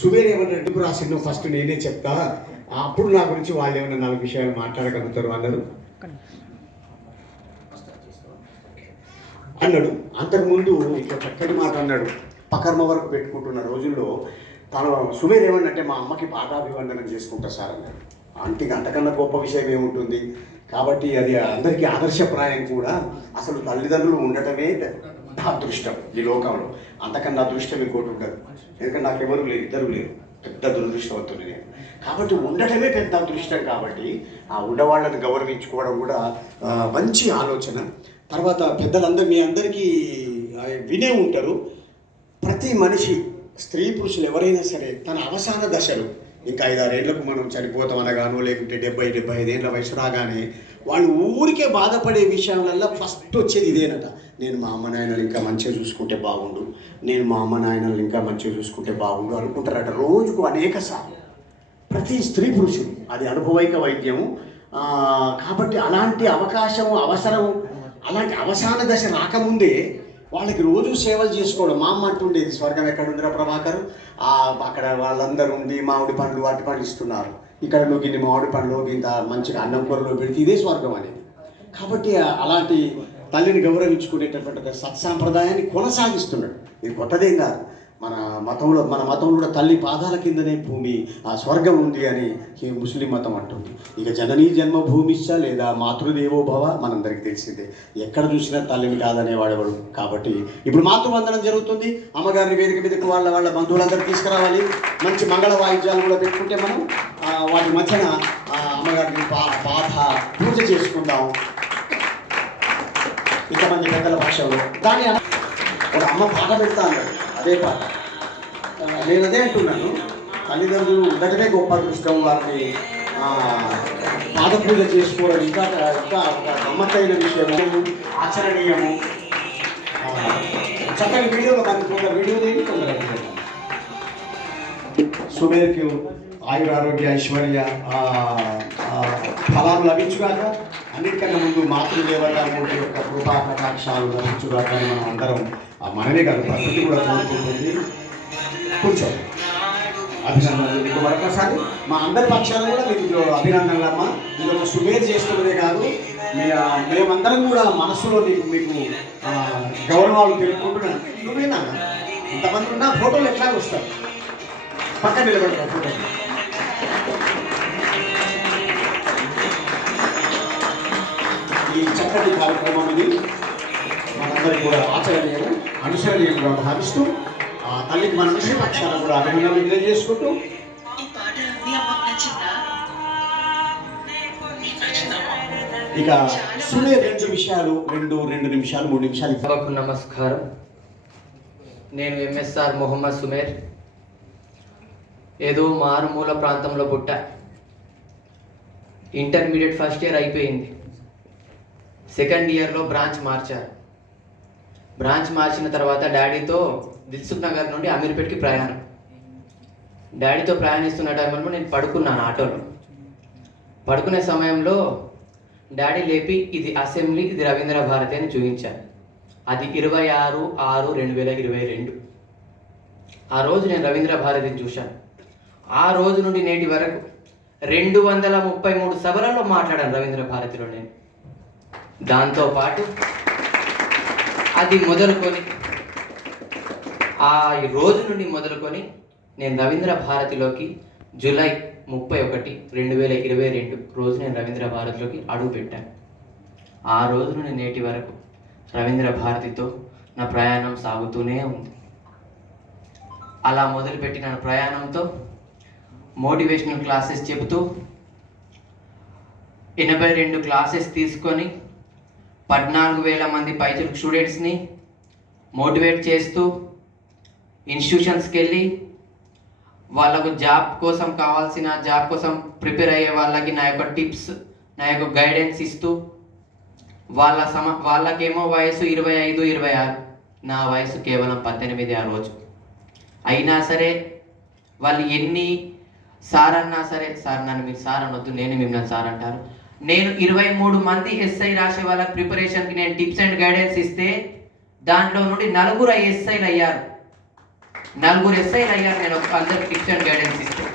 సుబేర్ ఏమన్నా ఎందుకు రాసిందో ఫస్ట్ నేనే చెప్తా, అప్పుడు నా గురించి వాళ్ళు ఏమైనా 4 విషయాలు మాట్లాడగలుగుతారు అన్నారు. అంతకుముందు ఇట్లా చక్కటి మాట అన్నాడు. పకర్మ వరకు పెట్టుకుంటున్న రోజుల్లో తను సుబేర్ ఏమన్నంటే మా అమ్మకి పాదాభివందనం చేసుకుంటా సార్ అన్నాడు. అంతకన్నా గొప్ప విషయం ఏముంటుంది. కాబట్టి అది అందరికీ ఆదర్శప్రాయం కూడా. అసలు తల్లిదండ్రులు ఉండటమే పెద్ద అదృష్టం ఈ లోకంలో. అంతకన్నా అదృష్టం ఇంకోటి ఉండదు. ఎందుకంటే నాకు ఎవరు లేరు, ఇద్దరు లేరు, పెద్ద దురదృష్టవంతులు నేను. కాబట్టి ఉండటమే పెద్ద అదృష్టం. కాబట్టి ఆ ఉండవాళ్ళని గౌరవించుకోవడం కూడా మంచి ఆలోచన. తర్వాత పెద్దలందరూ మీ అందరికీ వినే ఉంటారు. ప్రతి మనిషి, స్త్రీ పురుషులు ఎవరైనా సరే తన అవసాన దశలు, ఇంకా 5-6 ఏళ్లకు మనం చనిపోతాం అనగానో, లేకుంటే 70-75 ఏళ్ళ వయసు రాగానే వాళ్ళు ఊరికే బాధపడే విషయాలల్లో ఫస్ట్ వచ్చేది ఇదేనట. నేను మా అమ్మ నాయనలు ఇంకా మంచిగా చూసుకుంటే బాగుండు, నేను మా అమ్మ నాయనలు ఇంకా మంచిగా చూసుకుంటే బాగుండు అనుకుంటారట రోజుకు అనేక సార్లు. ప్రతి స్త్రీ పురుషుడు అది అనుభవైక వైద్యము. కాబట్టి అలాంటి అవకాశము, అవసరము, అలాంటి అవసాన దశ రాకముందే వాళ్ళకి రోజు సేవలు చేసుకోవడం. మా అమ్మ అంటుండేది, స్వర్గం ఎక్కడుందిరా ప్రభాకర్, అక్కడ వాళ్ళందరూ ఉండి మామిడి పండ్లు అరటి పండ్లు ఇస్తున్నారు, ఇక్కడ నువ్వు గిన్ని మామిడి పండ్లు ఇంత మంచిగా అన్నం కూరలో పెడితే ఇదే స్వర్గం అనేది. కాబట్టి అలాంటి తల్లిని గౌరవించుకునేటటువంటి సత్సాంప్రదాయాన్ని కొనసాగిస్తున్నాడు. ఇది కొత్తదేం కాదు. మన మతంలో కూడా తల్లి పాదాల కిందనే భూమి, ఆ స్వర్గం ఉంది అని ఈ ముస్లిం మతం అంటుంది. ఇక జననీ జన్మభూమిశ్చ లేదా మాతృదేవో భవ మనందరికీ తెలిసిందే. ఎక్కడ చూసినా తల్లిని కాదనేవాడేవాడు. కాబట్టి ఇప్పుడు మాతృవందనం జరుగుతుంది. అమ్మగారిని వేదిక మీదకి వాళ్ళ బంధువులందరూ తీసుకురావాలి. మంచి మంగళ వాయిద్యాలు కూడా పెట్టుకుంటే మనం వాటి మధ్యన అమ్మగారిని పాఠ పూజ చేసుకుందాం ఇంతమంది పెద్దల భాషలో. దాని ఒక అమ్మ పాట పెడతా అన్నాడు, అదే పాట. నేను అదే అంటున్నాను, తల్లిదండ్రులు ఉండటమే గొప్ప అదృష్టం. వారిని పాద పూజ చేసుకోవడం ఇంకా గమ్మత్తైన విషయము, ఆచరణీయము. చక్కని వీడియోలో కనుక వీడియో దేని తొందరగా సుబేర్కి ఆయురారోగ్య ఐశ్వర్య ఫలాలు లభించుగాక. అన్నిటికన్నా ముందు మాతృదేవత మూర్తి యొక్క కృపా కటాక్షాలు లభించుగాక అని మనం అందరం మనమే కాదు ప్రకృతి కూడా కోరుకుంటుంది. కూర్చో. అభినందనలు మీకు మరొకసారి మా అందరి పక్షాలు కూడా మీకు అభినందనలు అమ్మ. ఇందులో సుబేర్ చేస్తున్నదే కాదు, మేమందరం కూడా మనసులో మీకు గౌరవాలు తెలుపుకుంటున్నాను. నువ్వేనా ఇంతమంది ఉన్నా ఫోటోలు ఎట్లా వస్తారు, పక్కన నిలబడతారు ఫోటోలు. ఈ చక్కటి కార్యక్రమం ఇది మనందరికీ కూడా ఆచరణీయం, అనుసరణీయంగా భావిస్తూ తల్లికి మన విషయ పక్షాలను కూడా అభినందనలు తెలియజేసుకుంటూ ఇక సునే 2 విషయాలు 2 నిమిషాలు 3 నిమిషాలు. సభకు నమస్కారం. నేను ఎంఎస్ఆర్ మొహమ్మద్ సుమేర్. ఏదో మారుమూల ప్రాంతంలో పుట్టా. ఇంటర్మీడియట్ ఫస్ట్ ఇయర్ అయిపోయింది. సెకండ్ ఇయర్లో బ్రాంచ్ మార్చారు. బ్రాంచ్ మార్చిన తర్వాత డాడీతో దిల్సుఖ్ నగర్ నుండి అమీర్పేట్కి ప్రయాణం. డాడీతో ప్రయాణిస్తున్న టైంలో నేను పడుకున్నాను ఆటోలో. పడుకునే సమయంలో డాడీ లేపి ఇది అసెంబ్లీ, ఇది రవీంద్ర భారతి అని చూపించారు. అది 26/6/2022. ఆ రోజు నేను రవీంద్ర భారతిని చూశాను. ఆ రోజు నుండి నేటి వరకు 233 సభలలో మాట్లాడాను రవీంద్ర భారతిలో నేను. దాంతోపాటు అది మొదలుకొని ఆ రోజు నుండి మొదలుకొని నేను రవీంద్ర భారతిలోకి జూలై 31, 2022 రోజు నేను రవీంద్ర భారతిలోకి అడుగు పెట్టాను. ఆ రోజు నుండి నేటి వరకు రవీంద్ర భారతితో నా ప్రయాణం సాగుతూనే ఉంది. అలా మొదలుపెట్టిన ప్రయాణంతో మోటివేషనల్ క్లాసెస్ చెబుతూ 82 క్లాసెస్ తీసుకొని 14,000 మంది పైచలకు స్టూడెంట్స్ని మోటివేట్ చేస్తూ ఇన్స్టిట్యూషన్స్కి వెళ్ళి వాళ్ళకు జాబ్ కోసం ప్రిపేర్ అయ్యే వాళ్ళకి నా యొక్క టిప్స్, నా యొక్క గైడెన్స్ ఇస్తూ వాళ్ళకేమో వయసు 25, 26, నా వయసు కేవలం 18 ఆ రోజు. అయినా సరే వాళ్ళు ఎన్ని సార్ అన్నా సరే, సార్ నన్ను మీరు సార్ అనొద్దు, నేను మిమ్మల్ని సార్ అంటారు. నేను 23 మంది ఎస్ఐ రాసే వాళ్ళకి ప్రిపరేషన్కి నేను టిప్స్ అండ్ గైడెన్స్ ఇస్తే దాంట్లో నుండి 4 ఎస్ఐలు అయ్యారు. నలుగురు ఎస్ఐలు అయ్యారు నేను ఒక అందరికి టిప్స్ అండ్ గైడెన్స్ ఇస్తే.